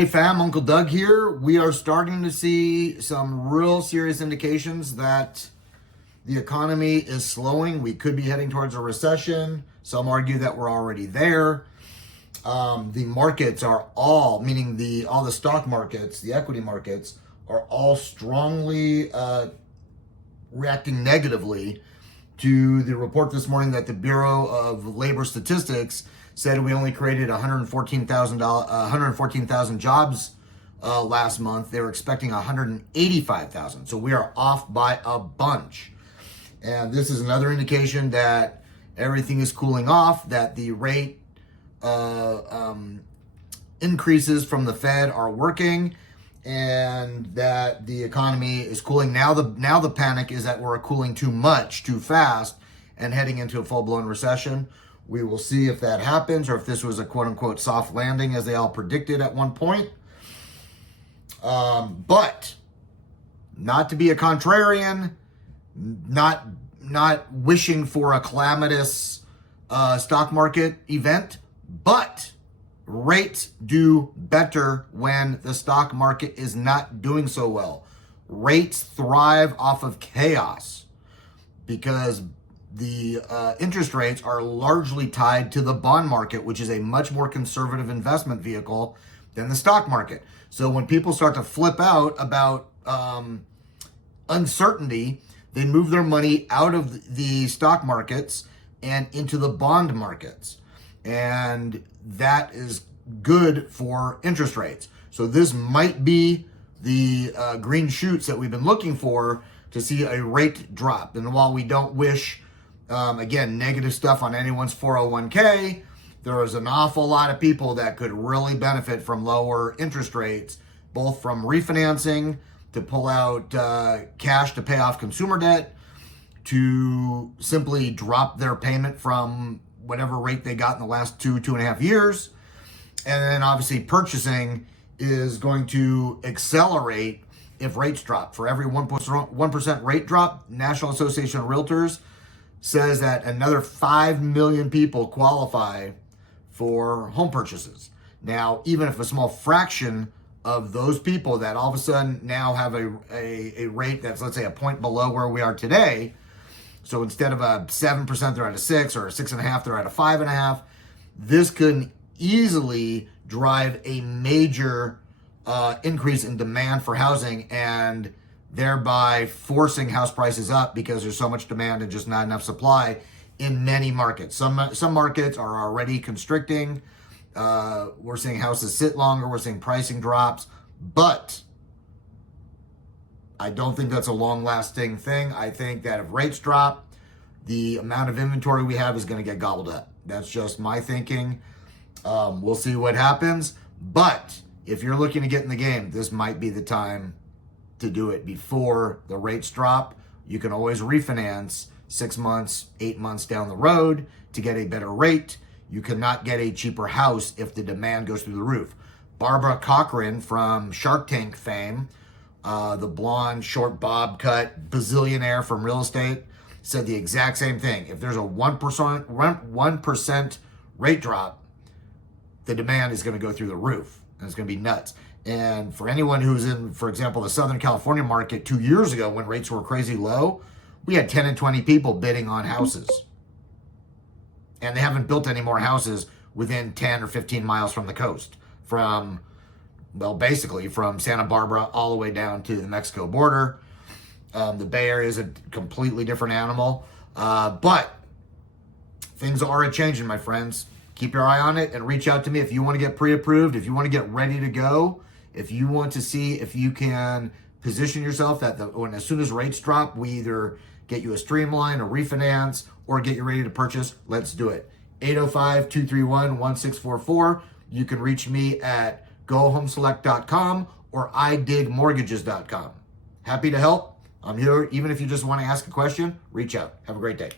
Hey fam, Uncle Doug here. We are starting to see some real serious indications that the economy is slowing. We could be heading towards a recession. Some argue that we're already there. The markets are all, meaning all the stock markets, the equity markets, are all strongly reacting negatively to the report this morning that the Bureau of Labor Statistics said we only created 114,000 jobs last month. They were expecting 185,000. So we are off by a bunch. And this is another indication that everything is cooling off, that the rate increases from the Fed are working, and that the economy is cooling. Now the panic is that we're cooling too much, too fast, and heading into a full-blown recession. We will see if that happens, or if this was a quote-unquote soft landing, as they all predicted at one point. But not to be a contrarian, not wishing for a calamitous stock market event, but rates do better when the stock market is not doing so well. Rates thrive off of chaos because the interest rates are largely tied to the bond market, which is a much more conservative investment vehicle than the stock market. So when people start to flip out about uncertainty, they move their money out of the stock markets and into the bond markets. And that is good for interest rates. So this might be the green shoots that we've been looking for to see a rate drop. And while we don't wish again, negative stuff on anyone's 401k, there is an awful lot of people that could really benefit from lower interest rates, both from refinancing to pull out cash to pay off consumer debt, to simply drop their payment from whatever rate they got in the last 2.5 years. And then obviously purchasing is going to accelerate if rates drop. For every 1% rate drop, National Association of Realtors says that another 5 million people qualify for home purchases. Now, even if a small fraction of those people that all of a sudden now have a rate that's, let's say, a point below where we are today, so instead of a 7%, they're at a 6, or a 6.5, they're at a 5.5, this could easily drive a major increase in demand for housing, and thereby forcing house prices up because there's so much demand and just not enough supply in many markets. Some markets are already constricting. We're seeing houses sit longer. We're seeing pricing drops. But I don't think that's a long-lasting thing. I think that if rates drop, the amount of inventory we have is going to get gobbled up. That's just my thinking. We'll see what happens. But if you're looking to get in the game, this might be the time to do it before the rates drop. You can always refinance 6 months, 8 months down the road to get a better rate. You cannot get a cheaper house if the demand goes through the roof. Barbara Cochran from Shark Tank fame, the blonde, short bob cut bazillionaire from real estate, said the exact same thing. If there's a 1% rate drop, the demand is going to go through the roof, and it's going to be nuts. And for anyone who's in, for example, the Southern California market 2 years ago when rates were crazy low, we had 10 and 20 people bidding on houses. And they haven't built any more houses within 10 or 15 miles from the coast. Basically from Santa Barbara all the way down to the Mexico border. The Bay Area is a completely different animal. But things are changing, my friends. Keep your eye on it and reach out to me if you want to get pre-approved, if you want to get ready to go, if you want to see if you can position yourself that as soon as rates drop, we either get you a streamline, a refinance, or get you ready to purchase. Let's do it. 805-231-1644. You can reach me at gohomeselect.com or idigmortgages.com. Happy to help. I'm here. Even if you just want to ask a question, reach out. Have a great day.